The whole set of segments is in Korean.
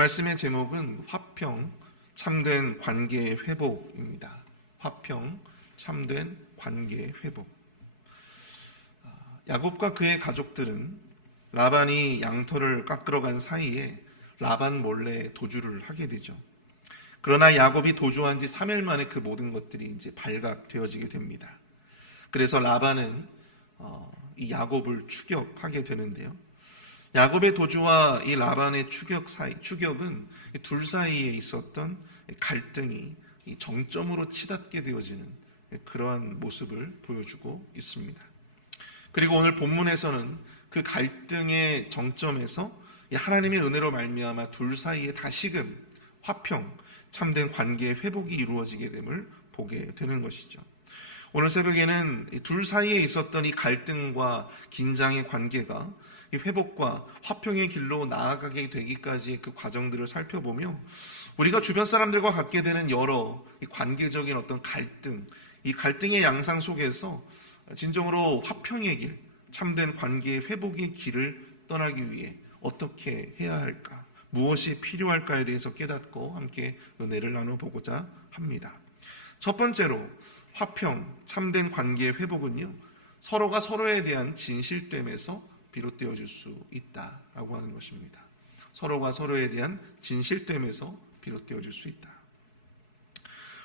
말씀의 제목은 화평, 참된 관계의 회복입니다. 화평, 참된 관계의 회복. 야곱과 그의 가족들은 라반이 양털을 깎으러 간 사이에 라반 몰래 도주를 하게 되죠. 그러나 야곱이 도주한 지 3일 만에 그 모든 것들이 이제 발각되어지게 됩니다. 그래서 라반은 이 야곱을 추격하게 되는데요. 야곱의 도주와 이 라반의 추격은 둘 사이에 있었던 갈등이 정점으로 치닫게 되어지는 그러한 모습을 보여주고 있습니다. 그리고 오늘 본문에서는 그 갈등의 정점에서 하나님의 은혜로 말미암아 둘 사이에 다시금 화평, 참된 관계의 회복이 이루어지게 됨을 보게 되는 것이죠. 오늘 새벽에는 둘 사이에 있었던 이 갈등과 긴장의 관계가 이 회복과 화평의 길로 나아가게 되기까지의 그 과정들을 살펴보며 우리가 주변 사람들과 갖게 되는 여러 이 관계적인 어떤 갈등, 이 갈등의 양상 속에서 진정으로 화평의 길, 참된 관계의 회복의 길을 떠나기 위해 어떻게 해야 할까, 무엇이 필요할까에 대해서 깨닫고 함께 은혜를 나눠보고자 합니다. 첫 번째로 화평, 참된 관계의 회복은요, 서로가 서로에 대한 진실됨에서 비롯되어질 수 있다라고 하는 것입니다. 서로가 서로에 대한 진실됨에서 비롯되어질 수 있다.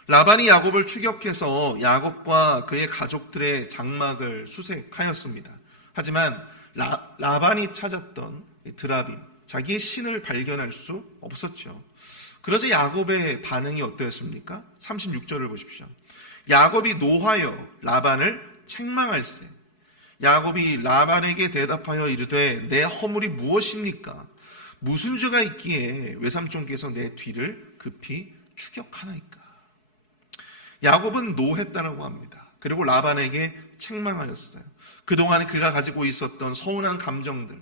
라반이 야곱을 추격해서 야곱과 그의 가족들의 장막을 수색하였습니다. 하지만 라반이 찾았던 드라빔, 자기의 신을 발견할 수 없었죠. 그러자 야곱의 반응이 어떠했습니까? 36절을 보십시오. 야곱이 노하여 라반을 책망할세. 야곱이 라반에게 대답하여 이르되 내 허물이 무엇입니까? 무슨 죄가 있기에 외삼촌께서 내 뒤를 급히 추격하나이까? 야곱은 노했다라고 합니다. 그리고 라반에게 책망하였어요. 그동안 그가 가지고 있었던 서운한 감정들,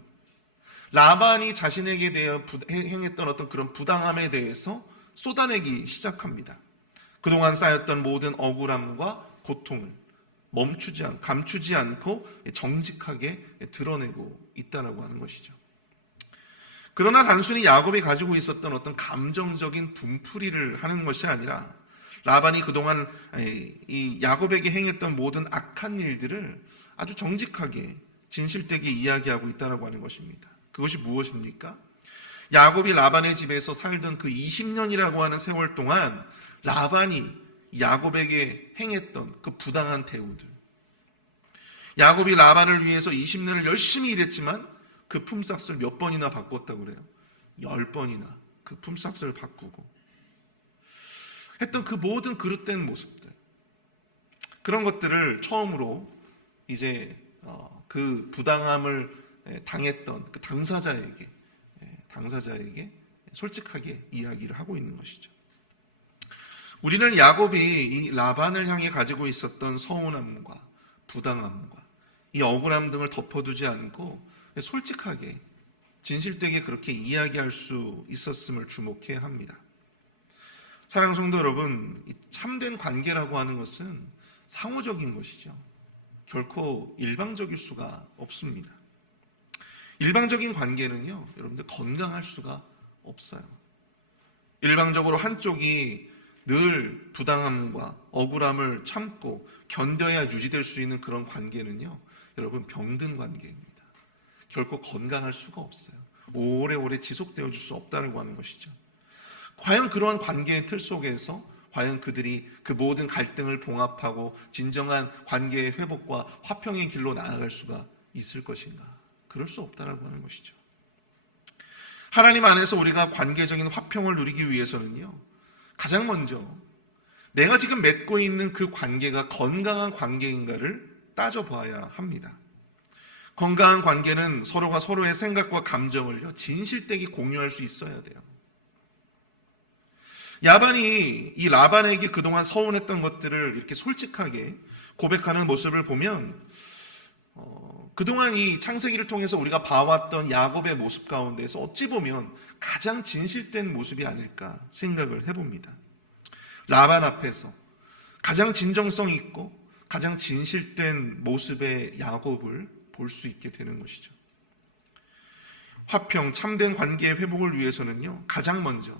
라반이 자신에게 대해 행했던 어떤 그런 부당함에 대해서 쏟아내기 시작합니다. 그동안 쌓였던 모든 억울함과 고통을 감추지 않고 정직하게 드러내고 있다라고 하는 것이죠. 그러나 단순히 야곱이 가지고 있었던 어떤 감정적인 분풀이를 하는 것이 아니라 라반이 그동안 이 야곱에게 행했던 모든 악한 일들을 아주 정직하게 진실되게 이야기하고 있다라고 하는 것입니다. 그것이 무엇입니까? 야곱이 라반의 집에서 살던 그 20년이라고 하는 세월 동안 라반이 야곱에게 행했던 그 부당한 대우들, 야곱이 라반을 위해서 20년을 열심히 일했지만 그 품삯을 몇 번이나 바꿨다고 그래요? 10번이나 그 품삯을 바꾸고 했던 그 모든 그릇된 모습들, 그런 것들을 처음으로 이제 그 부당함을 당했던 그 당사자에게 솔직하게 이야기를 하고 있는 것이죠. 우리는 야곱이 이 라반을 향해 가지고 있었던 서운함과 부당함과 이 억울함 등을 덮어두지 않고 솔직하게 진실되게 그렇게 이야기할 수 있었음을 주목해야 합니다. 사랑하는 성도 여러분, 이 참된 관계라고 하는 것은 상호적인 것이죠. 결코 일방적일 수가 없습니다. 일방적인 관계는요, 여러분들 건강할 수가 없어요. 일방적으로 한쪽이 늘 부당함과 억울함을 참고 견뎌야 유지될 수 있는 그런 관계는요, 여러분 병든 관계입니다. 결코 건강할 수가 없어요. 오래오래 지속되어질 수 없다고 하는 것이죠. 과연 그러한 관계의 틀 속에서 과연 그들이 그 모든 갈등을 봉합하고 진정한 관계의 회복과 화평의 길로 나아갈 수가 있을 것인가? 그럴 수 없다라고 하는 것이죠. 하나님 안에서 우리가 관계적인 화평을 누리기 위해서는요, 가장 먼저 내가 지금 맺고 있는 그 관계가 건강한 관계인가를 따져봐야 합니다. 건강한 관계는 서로가 서로의 생각과 감정을요, 진실되게 공유할 수 있어야 돼요. 야반이 이 라반에게 그동안 서운했던 것들을 이렇게 솔직하게 고백하는 모습을 보면 그동안 이 창세기를 통해서 우리가 봐왔던 야곱의 모습 가운데서 어찌 보면 가장 진실된 모습이 아닐까 생각을 해봅니다. 라반 앞에서 가장 진정성 있고 가장 진실된 모습의 야곱을 볼 수 있게 되는 것이죠. 화평, 참된 관계의 회복을 위해서는요, 가장 먼저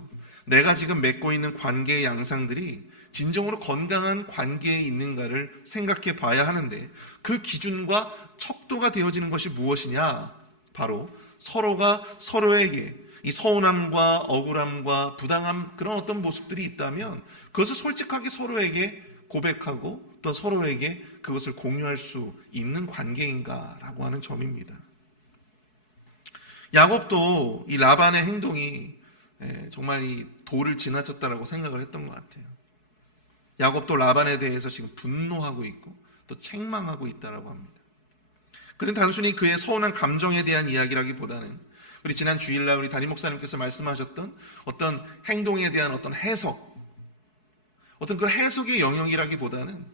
내가 지금 맺고 있는 관계의 양상들이 진정으로 건강한 관계에 있는가를 생각해 봐야 하는데, 그 기준과 척도가 되어지는 것이 무엇이냐? 바로 서로가 서로에게 이 서운함과 억울함과 부당함, 그런 어떤 모습들이 있다면 그것을 솔직하게 서로에게 고백하고 또 서로에게 그것을 공유할 수 있는 관계인가라고 하는 점입니다. 야곱도 이 라반의 행동이 정말 이 도를 지나쳤다라고 생각을 했던 것 같아요. 야곱도 라반에 대해서 지금 분노하고 있고 또 책망하고 있다라고 합니다. 그는 단순히 그의 서운한 감정에 대한 이야기라기보다는, 우리 지난 주일날 우리 담임 목사님께서 말씀하셨던 어떤 행동에 대한 어떤 해석, 어떤 그 해석의 영역이라기보다는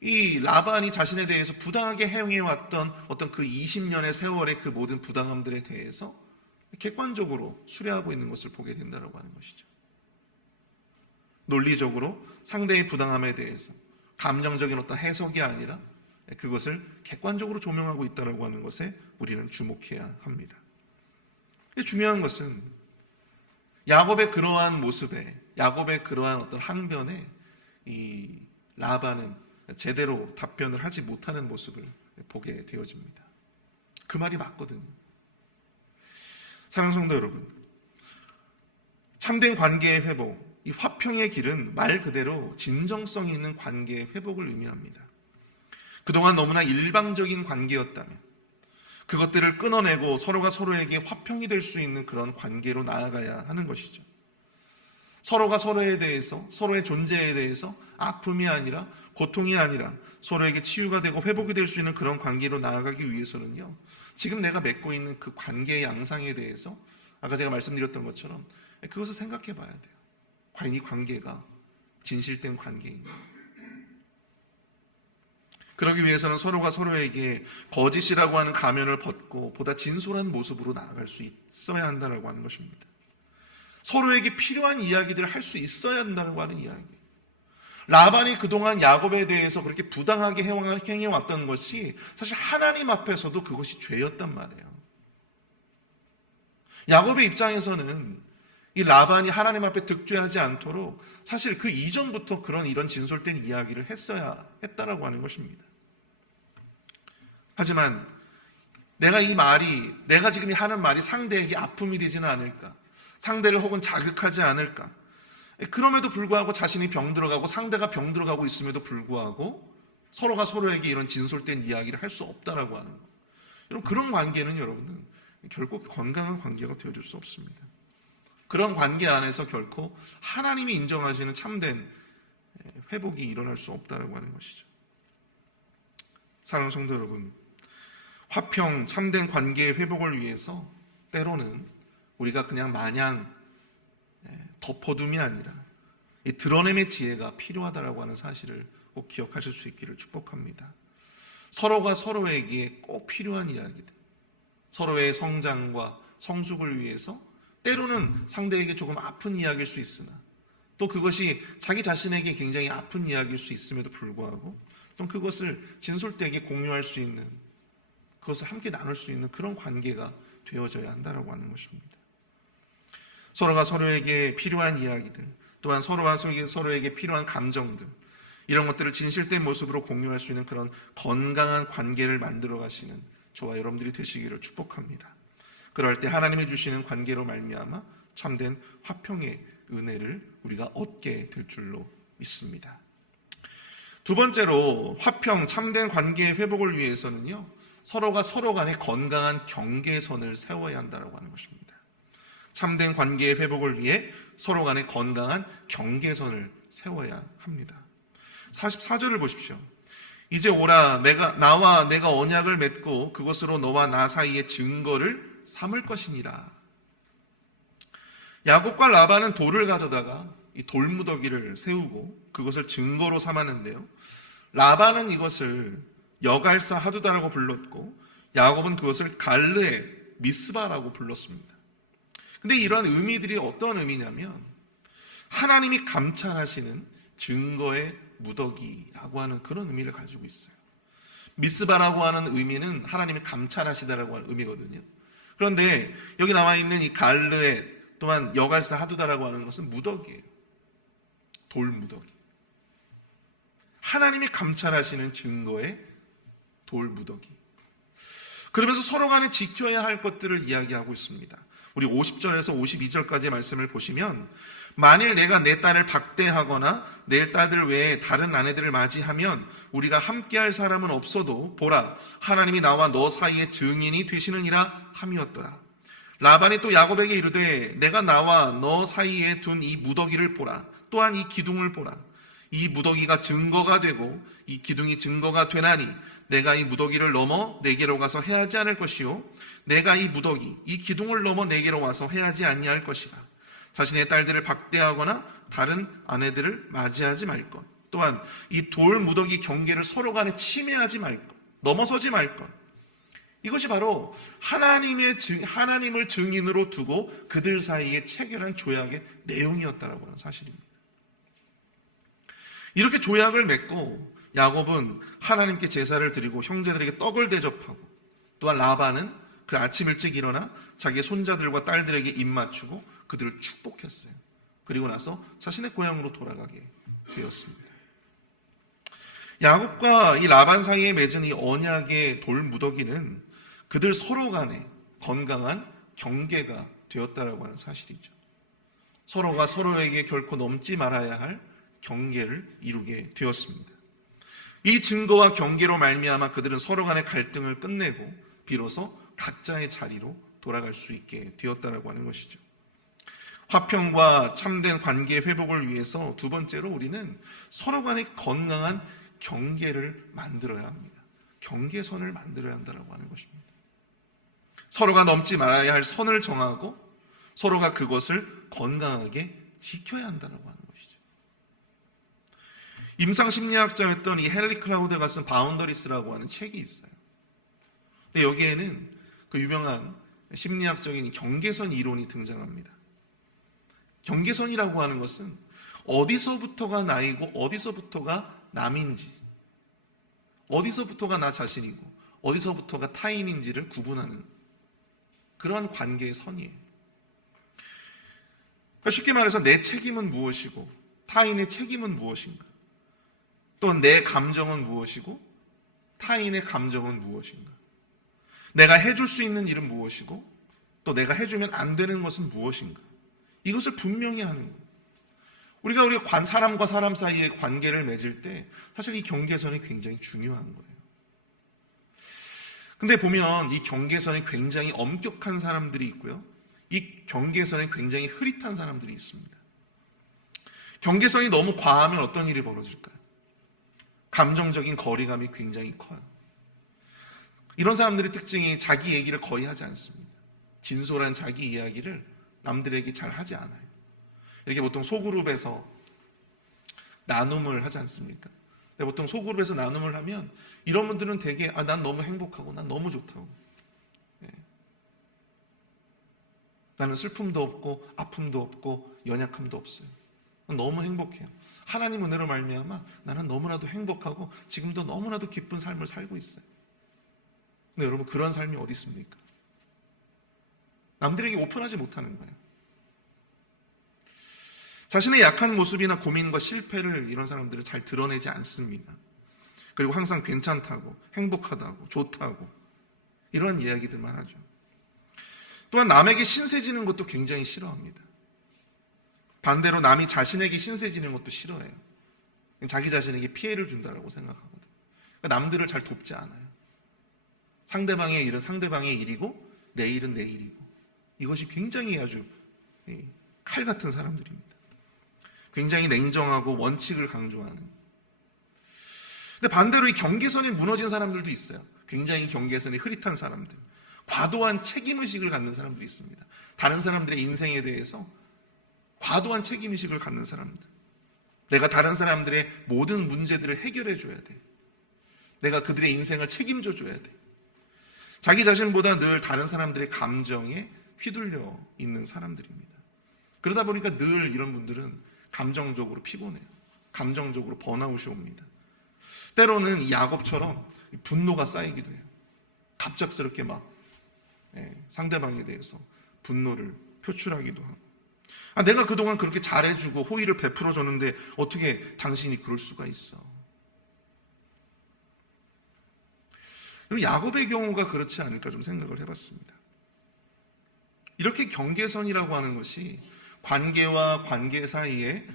이 라반이 자신에 대해서 부당하게 행해왔던 어떤 그 20년의 세월의 그 모든 부당함들에 대해서 객관적으로 수려하고 있는 것을 보게 된다고 하는 것이죠. 논리적으로 상대의 부당함에 대해서 감정적인 어떤 해석이 아니라 그것을 객관적으로 조명하고 있다고 하는 것에 우리는 주목해야 합니다. 중요한 것은 야곱의 그러한 모습에, 야곱의 그러한 어떤 항변에 이 라반은 제대로 답변을 하지 못하는 모습을 보게 되어집니다. 그 말이 맞거든요. 사랑하는 성도 여러분, 참된 관계의 회복, 이 화평의 길은 말 그대로 진정성이 있는 관계의 회복을 의미합니다. 그동안 너무나 일방적인 관계였다면 그것들을 끊어내고 서로가 서로에게 화평이 될 수 있는 그런 관계로 나아가야 하는 것이죠. 서로가 서로에 대해서, 서로의 존재에 대해서 아픔이 아니라, 고통이 아니라 서로에게 치유가 되고 회복이 될 수 있는 그런 관계로 나아가기 위해서는요, 지금 내가 맺고 있는 그 관계의 양상에 대해서 아까 제가 말씀드렸던 것처럼 그것을 생각해 봐야 돼요. 과연 이 관계가 진실된 관계인가? 그러기 위해서는 서로가 서로에게 거짓이라고 하는 가면을 벗고 보다 진솔한 모습으로 나아갈 수 있어야 한다고 하는 것입니다. 서로에게 필요한 이야기들을 할 수 있어야 한다고 하는 이야기. 라반이 그동안 야곱에 대해서 그렇게 부당하게 행해왔던 것이 사실 하나님 앞에서도 그것이 죄였단 말이에요. 야곱의 입장에서는 이 라반이 하나님 앞에 득죄하지 않도록 사실 그 이전부터 이런 진솔된 이야기를 했어야 했다라고 하는 것입니다. 하지만 내가 지금 하는 말이 상대에게 아픔이 되지는 않을까? 상대를 혹은 자극하지 않을까? 그럼에도 불구하고 자신이 병들어가고 상대가 병들어가고 있음에도 불구하고 서로가 서로에게 이런 진솔된 이야기를 할 수 없다라고 하는 것. 여러분, 그런 관계는 여러분은 결코 건강한 관계가 되어줄 수 없습니다. 그런 관계 안에서 결코 하나님이 인정하시는 참된 회복이 일어날 수 없다라고 하는 것이죠. 사랑하는 성도 여러분, 화평, 참된 관계의 회복을 위해서 때로는 우리가 그냥 마냥 덮어둠이 아니라 이 드러냄의 지혜가 필요하다라고 하는 사실을 꼭 기억하실 수 있기를 축복합니다. 서로가 서로에게 꼭 필요한 이야기들, 서로의 성장과 성숙을 위해서 때로는 상대에게 조금 아픈 이야기일 수 있으나 또 그것이 자기 자신에게 굉장히 아픈 이야기일 수 있음에도 불구하고 또 그것을 진솔되게 공유할 수 있는, 그것을 함께 나눌 수 있는 그런 관계가 되어져야 한다라고 하는 것입니다. 서로가 서로에게 필요한 이야기들, 또한 서로가 서로에게 필요한 감정들, 이런 것들을 진실된 모습으로 공유할 수 있는 그런 건강한 관계를 만들어 가시는 저와 여러분들이 되시기를 축복합니다. 그럴 때 하나님이 주시는 관계로 말미암아 참된 화평의 은혜를 우리가 얻게 될 줄로 믿습니다. 두 번째로 화평, 참된 관계의 회복을 위해서는요, 서로가 서로 간에 건강한 경계선을 세워야 한다고 하는 것입니다. 참된 관계의 회복을 위해 서로 간에 건강한 경계선을 세워야 합니다. 44절을 보십시오. 이제 오라, 나와 내가 언약을 맺고 그것으로 너와 나 사이의 증거를 삼을 것이니라. 야곱과 라반은 돌을 가져다가 이 돌무더기를 세우고 그것을 증거로 삼았는데요, 라반은 이것을 여갈사 하두다라고 불렀고 야곱은 그것을 갈르의 미스바라고 불렀습니다. 근데 이러한 의미들이 어떤 의미냐면 하나님이 감찰하시는 증거의 무더기라고 하는 그런 의미를 가지고 있어요. 미스바라고 하는 의미는 하나님이 감찰하시다라고 하는 의미거든요. 그런데 여기 나와 있는 이 갈르엣 또한 여갈사 하두다라고 하는 것은 무더기예요. 돌무더기. 하나님이 감찰하시는 증거의 돌무더기. 그러면서 서로 간에 지켜야 할 것들을 이야기하고 있습니다. 우리 50절에서 52절까지의 말씀을 보시면, 만일 내가 내 딸을 박대하거나 내 딸들 외에 다른 아내들을 맞이하면 우리가 함께할 사람은 없어도 보라, 하나님이 나와 너 사이에 증인이 되시느니라 함이었더라. 라반이 또 야곱에게 이르되 내가 나와 너 사이에 둔 이 무더기를 보라. 또한 이 기둥을 보라. 이 무더기가 증거가 되고 이 기둥이 증거가 되나니 내가 이 무더기를 넘어 내게로 가서 해하지 않을 것이요 내가 이 무더기 이 기둥을 넘어 내게로 와서 해하지 아니할 것이라. 자신의 딸들을 박대하거나 다른 아내들을 맞이하지 말 것. 또한 이 돌 무더기 경계를 서로 간에 침해하지 말 것. 넘어서지 말 것. 이것이 바로 하나님을 증인으로 두고 그들 사이에 체결한 조약의 내용이었다라고 하는 사실입니다. 이렇게 조약을 맺고 야곱은 하나님께 제사를 드리고 형제들에게 떡을 대접하고, 또한 라반은 그 아침 일찍 일어나 자기의 손자들과 딸들에게 입 맞추고 그들을 축복했어요. 그리고 나서 자신의 고향으로 돌아가게 되었습니다. 야곱과 이 라반 사이에 맺은 이 언약의 돌무더기는 그들 서로 간에 건강한 경계가 되었다라고 하는 사실이죠. 서로가 서로에게 결코 넘지 말아야 할 경계를 이루게 되었습니다. 이 증거와 경계로 말미암아 그들은 서로 간의 갈등을 끝내고 비로소 각자의 자리로 돌아갈 수 있게 되었다라고 하는 것이죠. 화평과 참된 관계 회복을 위해서 두 번째로 우리는 서로 간의 건강한 경계를 만들어야 합니다. 경계선을 만들어야 한다라고 하는 것입니다. 서로가 넘지 말아야 할 선을 정하고 서로가 그것을 건강하게 지켜야 한다라고 하는 것이죠. 임상심리학자였던 이 헨리 클라우드가 쓴 바운더리스라고 하는 책이 있어요. 근데 여기에는 그 유명한 심리학적인 경계선 이론이 등장합니다. 경계선이라고 하는 것은 어디서부터가 나이고 어디서부터가 남인지, 어디서부터가 나 자신이고 어디서부터가 타인인지를 구분하는 그러한 관계의 선이에요. 그러니까 쉽게 말해서 내 책임은 무엇이고 타인의 책임은 무엇인가, 또 내 감정은 무엇이고 타인의 감정은 무엇인가, 내가 해줄 수 있는 일은 무엇이고 또 내가 해주면 안 되는 것은 무엇인가, 이것을 분명히 하는 거예요. 우리가 사람과 사람 사이의 관계를 맺을 때 사실 이 경계선이 굉장히 중요한 거예요. 근데 보면 이 경계선이 굉장히 엄격한 사람들이 있고요, 이 경계선이 굉장히 흐릿한 사람들이 있습니다. 경계선이 너무 과하면 어떤 일이 벌어질까요? 감정적인 거리감이 굉장히 커요. 이런 사람들의 특징이 자기 얘기를 거의 하지 않습니다. 진솔한 자기 이야기를 남들에게 잘 하지 않아요. 이렇게 보통 소그룹에서 나눔을 하지 않습니까? 근데 보통 소그룹에서 나눔을 하면 이런 분들은 되게 난 너무 행복하고 난 너무 좋다고, 나는 슬픔도 없고 아픔도 없고 연약함도 없어요. 너무 행복해요. 하나님 은혜로 말미암아 나는 너무나도 행복하고 지금도 너무나도 기쁜 삶을 살고 있어요. 근데 여러분, 그런 삶이 어디 있습니까? 남들에게 오픈하지 못하는 거예요. 자신의 약한 모습이나 고민과 실패를 이런 사람들은 잘 드러내지 않습니다. 그리고 항상 괜찮다고, 행복하다고, 좋다고 이러한 이야기들만 하죠. 또한 남에게 신세지는 것도 굉장히 싫어합니다. 반대로 남이 자신에게 신세지는 것도 싫어해요. 자기 자신에게 피해를 준다고 생각하거든요. 그러니까 남들을 잘 돕지 않아요. 상대방의 일은 상대방의 일이고 내 일은 내 일이고, 이것이 굉장히 아주 칼 같은 사람들입니다. 굉장히 냉정하고 원칙을 강조하는. 근데 반대로 이 경계선이 무너진 사람들도 있어요. 굉장히 경계선이 흐릿한 사람들, 과도한 책임의식을 갖는 사람들이 있습니다. 다른 사람들의 인생에 대해서 과도한 책임의식을 갖는 사람들. 내가 다른 사람들의 모든 문제들을 해결해 줘야 돼. 내가 그들의 인생을 책임져 줘야 돼. 자기 자신보다 늘 다른 사람들의 감정에 휘둘려 있는 사람들입니다. 그러다 보니까 늘 이런 분들은 감정적으로 피곤해요. 감정적으로 번아웃이 옵니다. 때로는 이 야곱처럼 분노가 쌓이기도 해요. 갑작스럽게 막 상대방에 대해서 분노를 표출하기도 하고, 내가 그동안 그렇게 잘해주고 호의를 베풀어줬는데 어떻게 당신이 그럴 수가 있어. 야곱의 경우가 그렇지 않을까 좀 생각을 해봤습니다. 이렇게 경계선이라고 하는 것이 관계와 관계 사이에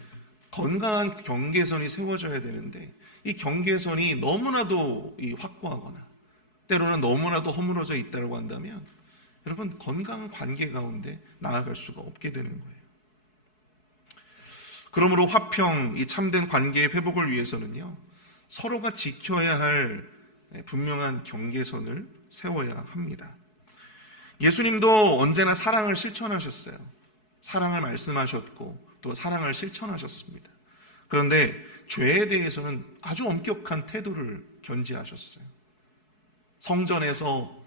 건강한 경계선이 세워져야 되는데, 이 경계선이 너무나도 확고하거나 때로는 너무나도 허물어져 있다고 한다면 여러분, 건강한 관계 가운데 나아갈 수가 없게 되는 거예요. 그러므로 화평, 이 참된 관계의 회복을 위해서는요, 서로가 지켜야 할 분명한 경계선을 세워야 합니다. 예수님도 언제나 사랑을 실천하셨어요. 사랑을 말씀하셨고 또 사랑을 실천하셨습니다. 그런데 죄에 대해서는 아주 엄격한 태도를 견지하셨어요. 성전에서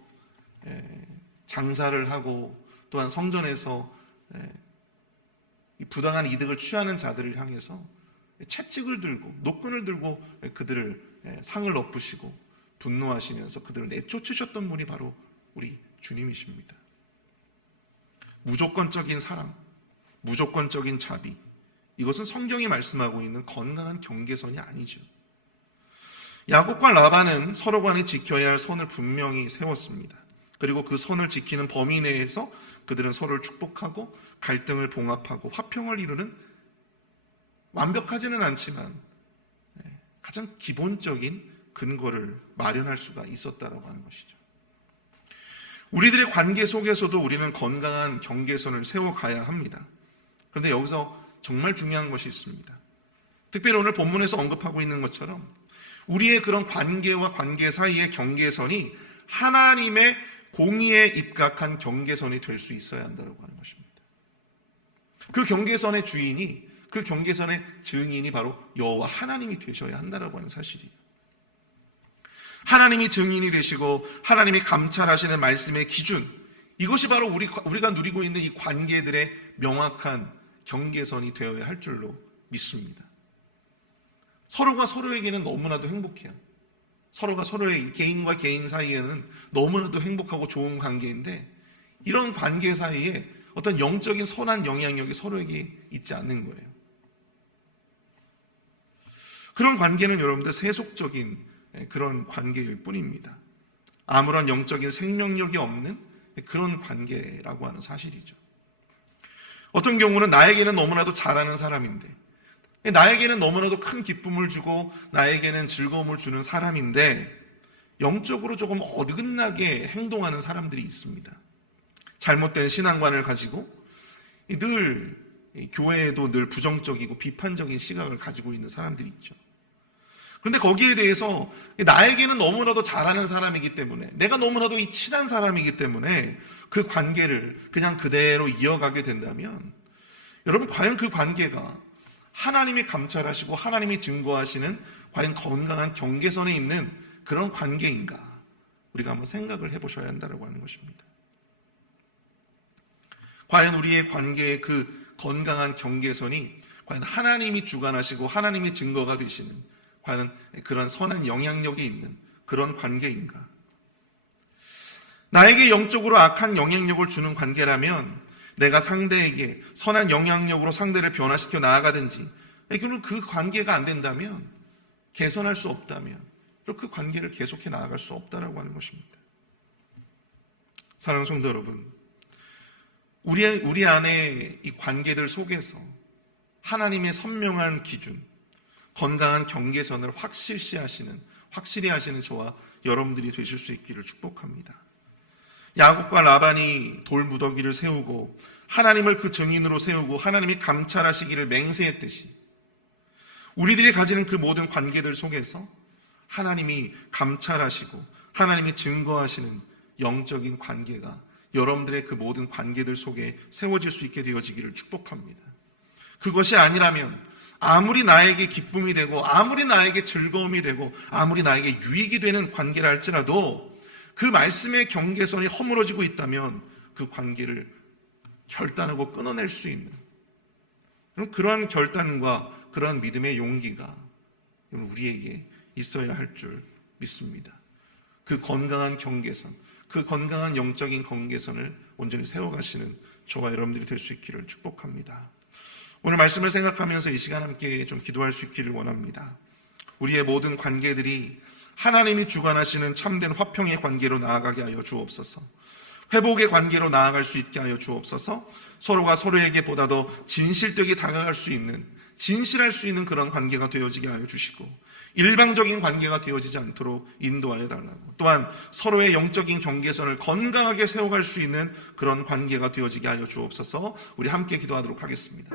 장사를 하고 또한 성전에서 부당한 이득을 취하는 자들을 향해서 채찍을 들고 노끈을 들고 그들을 상을 엎으시고 분노하시면서 그들을 내쫓으셨던 분이 바로 우리 주님이십니다. 무조건적인 사랑, 무조건적인 자비, 이것은 성경이 말씀하고 있는 건강한 경계선이 아니죠. 야곱과 라반은 서로 간에 지켜야 할 선을 분명히 세웠습니다. 그리고 그 선을 지키는 범위 내에서 그들은 서로를 축복하고 갈등을 봉합하고 화평을 이루는, 완벽하지는 않지만 가장 기본적인 근거를 마련할 수가 있었다라고 하는 것이죠. 우리들의 관계 속에서도 우리는 건강한 경계선을 세워가야 합니다. 그런데 여기서 정말 중요한 것이 있습니다. 특별히 오늘 본문에서 언급하고 있는 것처럼 우리의 그런 관계와 관계 사이의 경계선이 하나님의 공의에 입각한 경계선이 될 수 있어야 한다고 하는 것입니다. 그 경계선의 주인이, 그 경계선의 증인이 바로 여호와 하나님이 되셔야 한다고 하는 사실이에요. 하나님이 증인이 되시고 하나님이 감찰하시는 말씀의 기준, 이것이 바로 우리가 누리고 있는 이 관계들의 명확한 경계선이 되어야 할 줄로 믿습니다. 서로가 서로에게는 너무나도 행복해요. 서로가 서로의 개인과 개인 사이에는 너무나도 행복하고 좋은 관계인데, 이런 관계 사이에 어떤 영적인 선한 영향력이 서로에게 있지 않는 거예요. 그런 관계는 여러분들 세속적인 그런 관계일 뿐입니다. 아무런 영적인 생명력이 없는 그런 관계라고 하는 사실이죠. 어떤 경우는 나에게는 너무나도 잘하는 사람인데, 나에게는 너무나도 큰 기쁨을 주고 나에게는 즐거움을 주는 사람인데 영적으로 조금 어긋나게 행동하는 사람들이 있습니다. 잘못된 신앙관을 가지고 늘 교회에도 늘 부정적이고 비판적인 시각을 가지고 있는 사람들이 있죠. 그런데 거기에 대해서 나에게는 너무나도 잘하는 사람이기 때문에, 내가 너무나도 친한 사람이기 때문에 그 관계를 그냥 그대로 이어가게 된다면, 여러분, 과연 그 관계가 하나님이 감찰하시고 하나님이 증거하시는 과연 건강한 경계선에 있는 그런 관계인가, 우리가 한번 생각을 해보셔야 한다고 하는 것입니다. 과연 우리의 관계의 그 건강한 경계선이 과연 하나님이 주관하시고 하나님이 증거가 되시는 과연 그런 선한 영향력이 있는 그런 관계인가? 나에게 영적으로 악한 영향력을 주는 관계라면 내가 상대에게 선한 영향력으로 상대를 변화시켜 나아가든지, 그 관계가 안 된다면, 개선할 수 없다면 그 관계를 계속해 나아갈 수 없다라고 하는 것입니다. 사랑하는 성도 여러분, 우리 안에 이 관계들 속에서 하나님의 선명한 기준, 건강한 경계선을 확실히 하시는 저와 여러분들이 되실 수 있기를 축복합니다. 야곱과 라반이 돌무더기를 세우고 하나님을 그 증인으로 세우고 하나님이 감찰하시기를 맹세했듯이, 우리들이 가지는 그 모든 관계들 속에서 하나님이 감찰하시고 하나님이 증거하시는 영적인 관계가 여러분들의 그 모든 관계들 속에 세워질 수 있게 되어지기를 축복합니다. 그것이 아니라면 아무리 나에게 기쁨이 되고 아무리 나에게 즐거움이 되고 아무리 나에게 유익이 되는 관계라 할지라도 그 말씀의 경계선이 허물어지고 있다면 그 관계를 결단하고 끊어낼 수 있는 그러한 결단과 그러한 믿음의 용기가 우리에게 있어야 할 줄 믿습니다. 그 건강한 경계선, 그 건강한 영적인 경계선을 온전히 세워가시는 저와 여러분들이 될 수 있기를 축복합니다. 오늘 말씀을 생각하면서 이 시간 함께 좀 기도할 수 있기를 원합니다. 우리의 모든 관계들이 하나님이 주관하시는 참된 화평의 관계로 나아가게 하여 주옵소서. 회복의 관계로 나아갈 수 있게 하여 주옵소서. 서로가 서로에게 보다 더 진실되게 다가갈 수 있는, 진실할 수 있는 그런 관계가 되어지게 하여 주시고, 일방적인 관계가 되어지지 않도록 인도하여 달라고, 또한 서로의 영적인 경계선을 건강하게 세워갈 수 있는 그런 관계가 되어지게 하여 주옵소서. 우리 함께 기도하도록 하겠습니다.